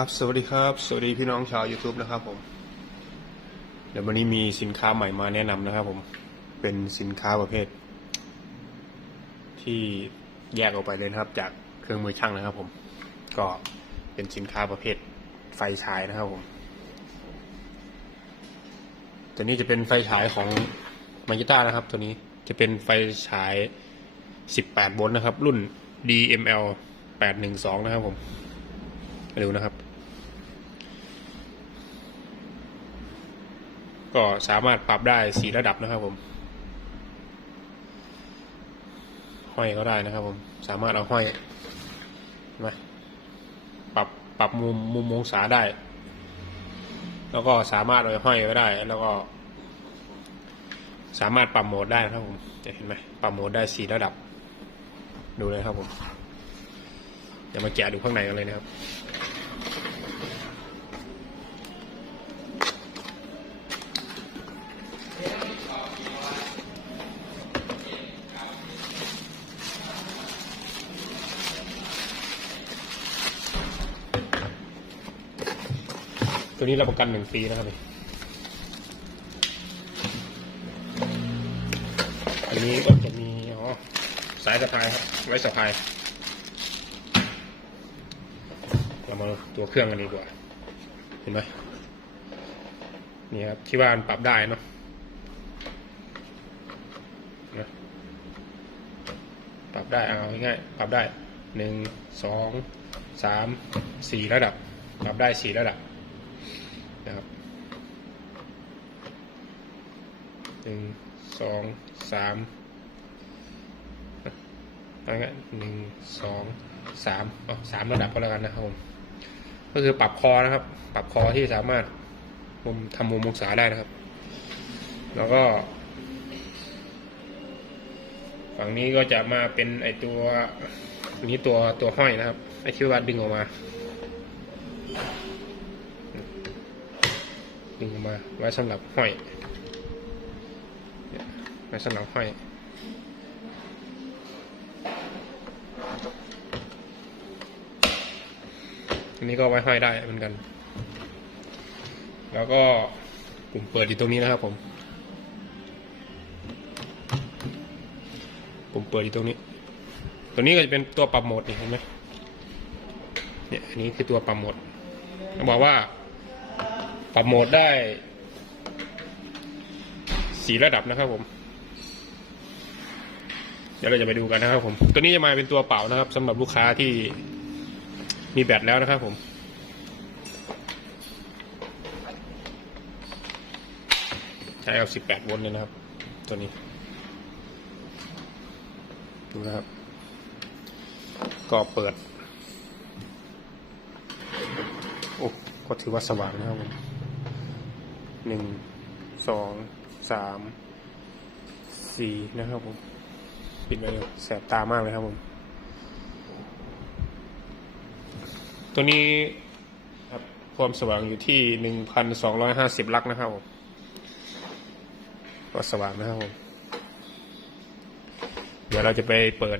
ครับสวัสดีครับ สวัสดีพี่น้องชาว YouTube นะครับผม เดี๋ยววันนี้มีสินค้าใหม่มาแนะนำนะครับผม เป็นสินค้าประเภท ที่แยกออกไปเลยนะครับ จากเครื่องมือช่างนะครับผม ก็เป็นสินค้าประเภทไฟฉายนะครับผมตัวนี้จะเป็นไฟฉายของมาจิต้านะครับ ตัวนี้จะเป็นไฟฉาย 18 โวลต์นะครับ รุ่น DML 812 นะครับผมมาดูนะครับ ก็สามารถปรับได้สี่ระดับนะครับผมห้อยก็ได้นะครับผมสามารถเอาห้อยเห็นไหมปรับปรับมุมมุมองศาได้ แล้วก็สามารถเอาห้อยไว้ได้ แล้วก็ สามารถปรับโหมดได้นะครับผมจะเห็นไหมปรับโหมดได้สี่ระดับ ดูเลยครับผมเดี๋ยวมาแกะดูข้างในกันเลยนะครับ ตัวนี้รับประกันหนึ่งปีนะครับนี่อันนี้ก็จะมีอ๋อสายสะพายครับ ไว้สะพาย เรามาตัวเครื่องกันดีกว่า เห็นไหมนี่ครับที่ว่ามันปรับได้เนาะนะปรับได้เอาง่ายๆปรับได้หนึ่งสองสามสี่ระดับ ปรับได้สี่ระดับ นะครับหนึ่งสองสามอะไรเงี้ยหนึ่งสองสามอ๋อสามระดับก็แล้วกันนะครับผมก็คือปรับคอนะครับ ปรับคอที่สามารถมุมทำมุมองศาได้นะครับ แล้วก็ ฝั่งนี้ก็จะมาเป็นไอตัวนนี้ตัวตัวห้อยนะครับไอที่ว่าดึงออกมา ดึงมาไว้สำหรับห้อยไว้สำหรับห้อยอันนี้ก็ไว้ห้อยได้เหมือนกัน แล้วก็ปุ่มเปิดอยู่ตรงนี้นะครับผมปุ่มเปิดอยู่ตรงนี้ ตัวนี้ก็จะเป็นตัวปรับโหมดเห็นไหมเนี่ยอันนี้คือตัวปรับโหมดเขาบอกว่า ปรับโหมดได้สีระดับนะครับผม เดี๋ยวเราจะไปดูกันนะครับผม ตัวนี้จะมาเป็นตัวเป่านะครับสำหรับลูกค้าที่มีแบตแล้วนะครับผมใช้เอา18โวลต์เลยนะครับ ตัวนี้ ดูนะครับ ก็เปิด โอ้ก็ถือว่าสว่างนะครับผม หนึ่งสองสามสี่นะครับผมปิดไปเลยแสบตามากเลยครับผม ตัวนี้ครับความสว่างอยู่ที่หนึ่งพันสองร้อยห้าสิบลักนะครับผมก็สว่างนะครับผมเดี๋ยวเราจะไปเปิด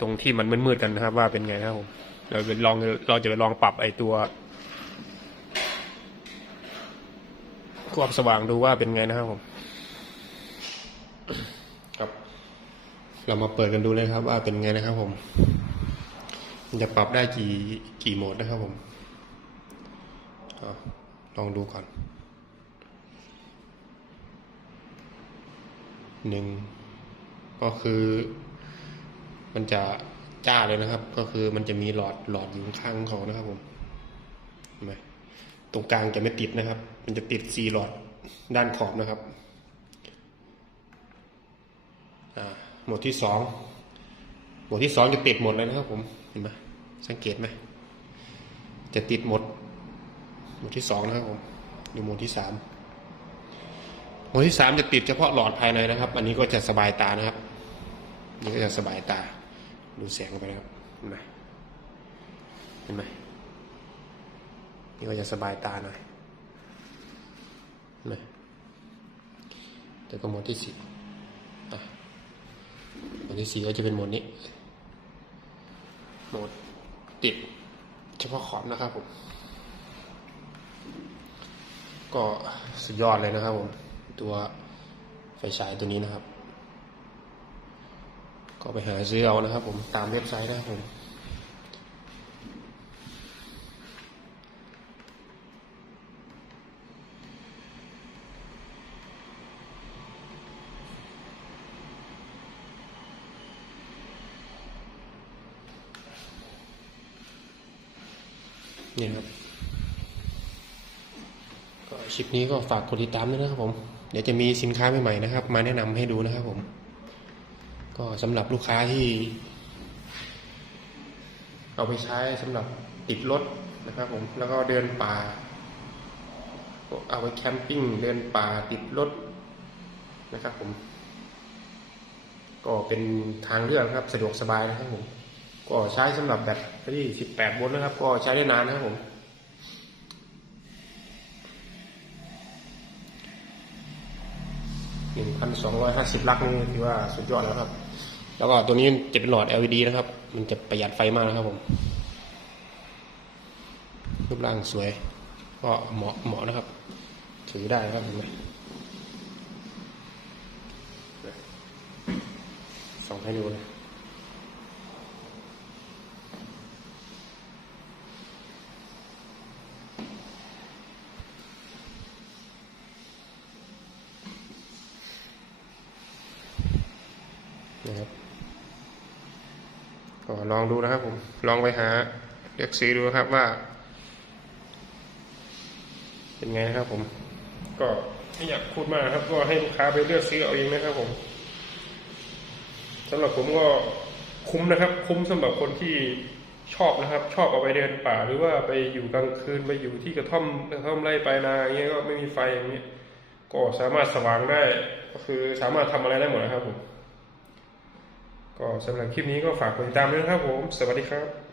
ตรงที่มันมืดๆกันนะครับ ว่าเป็นไงนะครับผมเราจะลองเราจะไปลองปรับไอตัว ความสว่างดูว่าเป็นไงนะครับผมครับเรามาเปิดกันดูเลยครับ ว่าเป็นไงนะครับ ผมมันจะปรับได้กี่กี่โหมดนะครับผมอลองดูก่อนหนึ่งก็คือมันจะจ้าเลยนะครับ ก็คือมันจะมีหลอดหลอดอยู่ข้างๆเขานะครับผมเห็นไหม ตรงกลางจะไม่ติดนะครับ มันจะติดสีหลอดด้านขอบนะครับหมดที่สองหมดที่สองจะติดหมดเลยนะครับผมเห็นไหมสังเกตไหมจะติดหมด หมดที่สองนะครับผมดูหมดที่สามหมดที่สามจะติดเฉพาะหลอดภายในนะครับ อันนี้ก็จะสบายตานะครับนี่ก็จะสบายตา ดูแสงไปนะครับเห็นไหมเห็นไหม นี่ก็จะสบายตาหน่อยนไหมแต่ก็หมดที่สี่หมดที่สี่ก็จะเป็นหมดนี้หมดติดเฉพาะขอบนะครับผม ก็สุดยอดเลยนะครับผม ตัวไฟฉายตัวนี้นะครับ ก็ไปหาซื้อเอานะครับผมตามเว็บไซต์นะครับผม นี่นะครับก็คลิปนี้ก็ฝากกดติดตามด้วยนะครับผม เดี๋ยวจะมีสินค้าใหม่ๆนะครับ มาแนะนำให้ดูนะครับผม ก็สำหรับลูกค้าที่ เอาไปใช้สำหรับติดรถนะครับ ผม แล้วก็เดินป่า เอาไปแคมปิ้งเดินป่าติดรถนะครับ ผม ก็เป็นทางเลือกนะครับ สะดวกสบายนะครับผม ก็ใช้สำหรับแบตเตอรี่ 18 โวลต์นะครับ ก็ใช้ได้นานนะครับผม 1,250 ลักนี่ถือว่าสุดยอดแล้วครับ แล้วก็ตัวนี้จะเป็นหลอด LED นะครับ มันจะประหยัดไฟมากนะครับผม รูปร่างสวย ก็เหมาะเหมาะนะครับ ถือได้ครับเห็นไหมส่องให้ดูเลย นะครับก็ลองดูนะครับผม ลองไปหาเลือกซื้อดูครับว่า เป็นไงนะครับผม ก็ไม่อยากพูดมากครับ ก็ให้ลูกค้าไปเลือกซื้อเอาเองนะครับผมสำหรับผมก็คุ้มนะครับ คุ้มสำหรับคนที่ชอบนะครับ ชอบเอาไปเดินป่า หรือว่าไปอยู่กลางคืนไปอยู่ที่กระท่อมกระท่อมไร่ปลายนาอย่างเงี้ยก็ไม่มีไฟอย่างเงี้ยก็สามารถสว่างได้ ก็คือสามารถทำอะไรได้หมดนะครับผม ก็สำหรับคลิปนี้ก็ฝากกดติดตามด้วยนะครับผม สวัสดีครับ